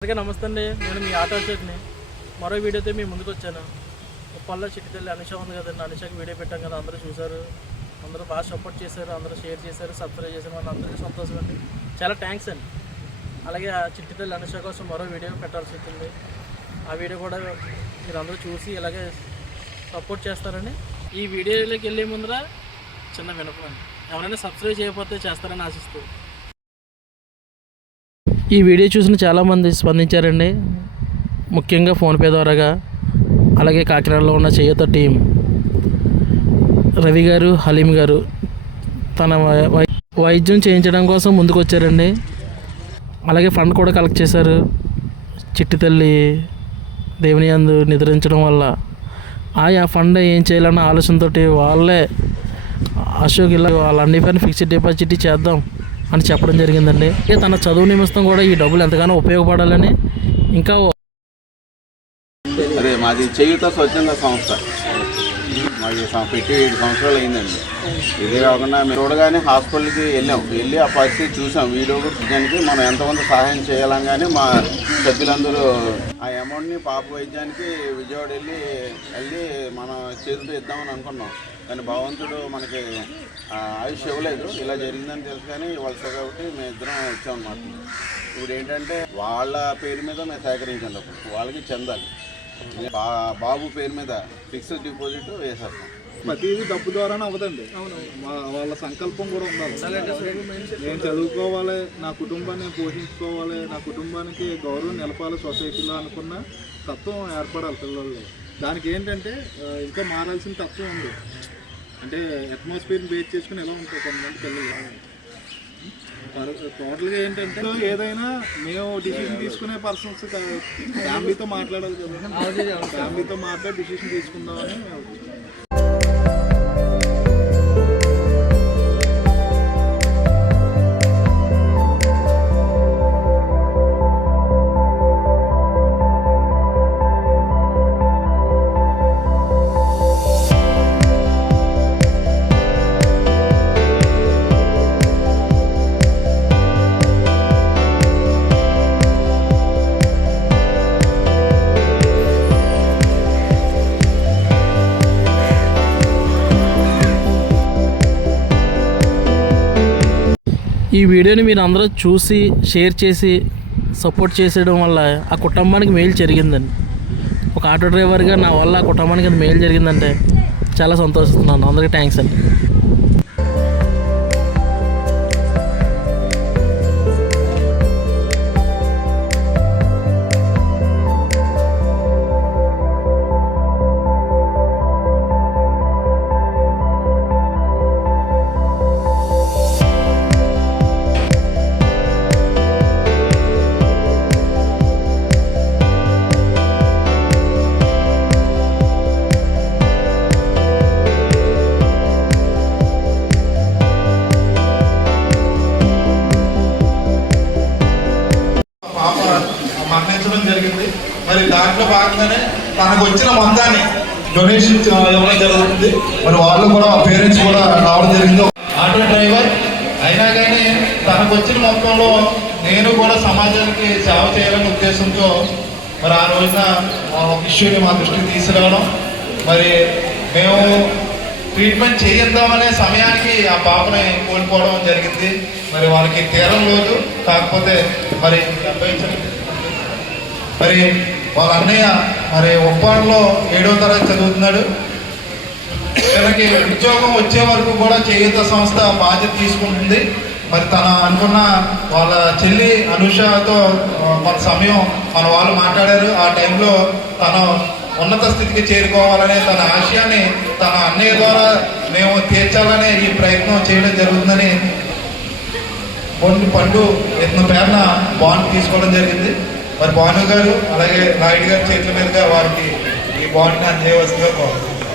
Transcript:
అందరికీ నమస్తే అండి. నేను మీ ఆటో షేక్ని మరో వీడియోతో మీ ముందుకు వచ్చాను. ఉప్పల్లో చిట్టితల్లి అనుష ఉంది కదండి, అనుషకి వీడియో పెట్టాం కదా, అందరూ చూశారు, అందరూ బాగా సపోర్ట్ చేశారు, అందరూ షేర్ చేశారు, సబ్స్క్రైబ్ చేశారు. వాళ్ళ అందరికీ సంతోషం అండి, చాలా థ్యాంక్స్ అండి. అలాగే ఆ చిట్టితల్లి అనుష కోసం మరో వీడియో పెట్టాల్సి వచ్చింది. ఆ వీడియో కూడా మీరు అందరూ చూసి ఇలాగే సపోర్ట్ చేస్తారని ఈ వీడియోలోకి వెళ్ళే ముందర చిన్న వినపం అండి, ఎవరైనా సబ్స్క్రైబ్ చేయకపోతే చేస్తారని ఆశిస్తూ. ఈ వీడియో చూసిన చాలామంది స్పందించారండి, ముఖ్యంగా ఫోన్పే ద్వారాగా. అలాగే కాకినాడలో ఉన్న చేయూత టీం రవి గారు, హలీం గారు తన వైద్యం చేయించడం కోసం ముందుకు వచ్చారండి. అలాగే ఫండ్ కూడా కలెక్ట్ చేశారు. చిట్టి తల్లి దేవుని యందు నిద్రించడం వల్ల ఆ ఫండ్ ఏం చేయాలన్న ఆలోచనతో వాళ్ళే అశోక్ ఇలా వాళ్ళ అన్ని పైన ఫిక్స్డ్ డిపాజిట్ చేద్దాం అని చెప్పడం జరిగిందండి. తన చదువు నిమిత్తం కూడా ఈ డబ్బులు ఎంతగానో ఉపయోగపడాలని. ఇంకా అదే మాది చేయూత స్వచ్ఛంద సంస్థ, మాది పెట్టి 7 సంవత్సరాలు అయిందండి. ఇదే కాకుండా మేము చూడగానే హాస్పిటల్కి వెళ్ళి ఆ పరిస్థితి చూసాం. వీడియో వైద్యానికి మనం ఎంతమంది సహాయం చేయాలని మా సభ్యులందరూ ఆ అమౌంట్ని పాప వైద్యానికి విజయవాడ వెళ్ళి మనం చేతితో ఇద్దామని అనుకున్నాం. కానీ భగవంతుడు మనకి ఆయుష్ ఇవ్వలేదు. ఇలా జరిగిందని తెలుసు కానీ ఇవ్వాలి కాబట్టి మేము ఇద్దరం వచ్చామన్నమాట. ఇప్పుడు ఏంటంటే వాళ్ళ పేరు మీద మేము సేకరించాం, డబ్బులు వాళ్ళకి చెందాలి. బాబు పేరు మీద ఫిక్స్డ్ డిపాజిట్ వేసేస్తాం. ప్రతిదీ డబ్బు ద్వారానే అవ్వదండి, వాళ్ళ సంకల్పం కూడా ఉండాలి. నేను చదువుకోవాలి, నా కుటుంబాన్ని పోషించుకోవాలి, నా కుటుంబానికి గౌరవం నిలపాలి సొసైటీలో అనుకున్న తత్వం ఏర్పడాలి పిల్లల్లో. దానికి ఏంటంటే ఇంకా మారాల్సిన తత్వం ఉంది. అంటే అట్మాస్ఫియర్ని బేస్ చేసుకుని ఎలా ఉంటాయి కొంతమంది పిల్లలు. టోటల్గా ఏంటంటే ఏదైనా మేము డిసిషన్ తీసుకునే పర్సన్స్ ఫ్యామిలీతో మాట్లాడాలి కదా, ఫ్యామిలీతో మాట్లాడి డిసిషన్ తీసుకుందామని మేము. ఈ వీడియోని మీరు అందరూ చూసి షేర్ చేసి సపోర్ట్ చేసేయడం వల్ల ఆ కుటుంబానికి మేలు జరిగిందండి. ఒక ఆటో డ్రైవర్గా నా వల్ల ఆ కుటుంబానికి అది మేలు జరిగిందంటే చాలా సంతోషిస్తున్నాను. అందరికీ థ్యాంక్స్ అండి. మరణించడం జరిగింది. మరి దాంట్లో భాగంగానే తనకు వచ్చిన మొత్తాన్ని డొనేషన్ ఇవ్వడం జరుగుతుంది. మరి వాళ్ళు కూడా పేరెంట్స్ కూడా రావడం జరిగింది. ఆటో డ్రైవర్ అయినా కానీ తనకు వచ్చిన మొత్తంలో నేను కూడా సమాజానికి సేవ చేయాలనే ఉద్దేశంతో మరి ఆ రోజున ఒక ఇష్యూని మా దృష్టికి తీసుకురావడం, మరి మేము ట్రీట్మెంట్ చేయిద్దామనే సమయానికి ఆ పాపని కోల్పోవడం జరిగింది. మరి వాళ్ళకి తీరం లేదు. కాకపోతే మరి మరి వాళ్ళ అన్నయ్య మరి ఉప్పాడలో 7వ తరగతి చదువుతున్నాడు. తనకి ఉద్యోగం వచ్చే వరకు కూడా చేయూత సంస్థ బాధ్యత తీసుకుంటుంది. మరి తన అనుకున్న వాళ్ళ చెల్లి అనుషతో మన సమయం మన వాళ్ళు మాట్లాడారు. ఆ టైంలో తను ఉన్నత స్థితికి చేరుకోవాలనే తన ఆశయాన్ని తన అన్నయ్య ద్వారా మేము తీర్చాలనే ఈ ప్రయత్నం చేయడం జరుగుతుందని పండు ఇతని పేరున బాండ్ తీసుకోవడం జరిగింది. మరి భాను గారు అలాగే నాయుడు గారి చేతుల మీదుగా వారికి ఈ బాండ్ని అందజేయవలసిందిగా కోరుతున్నాను.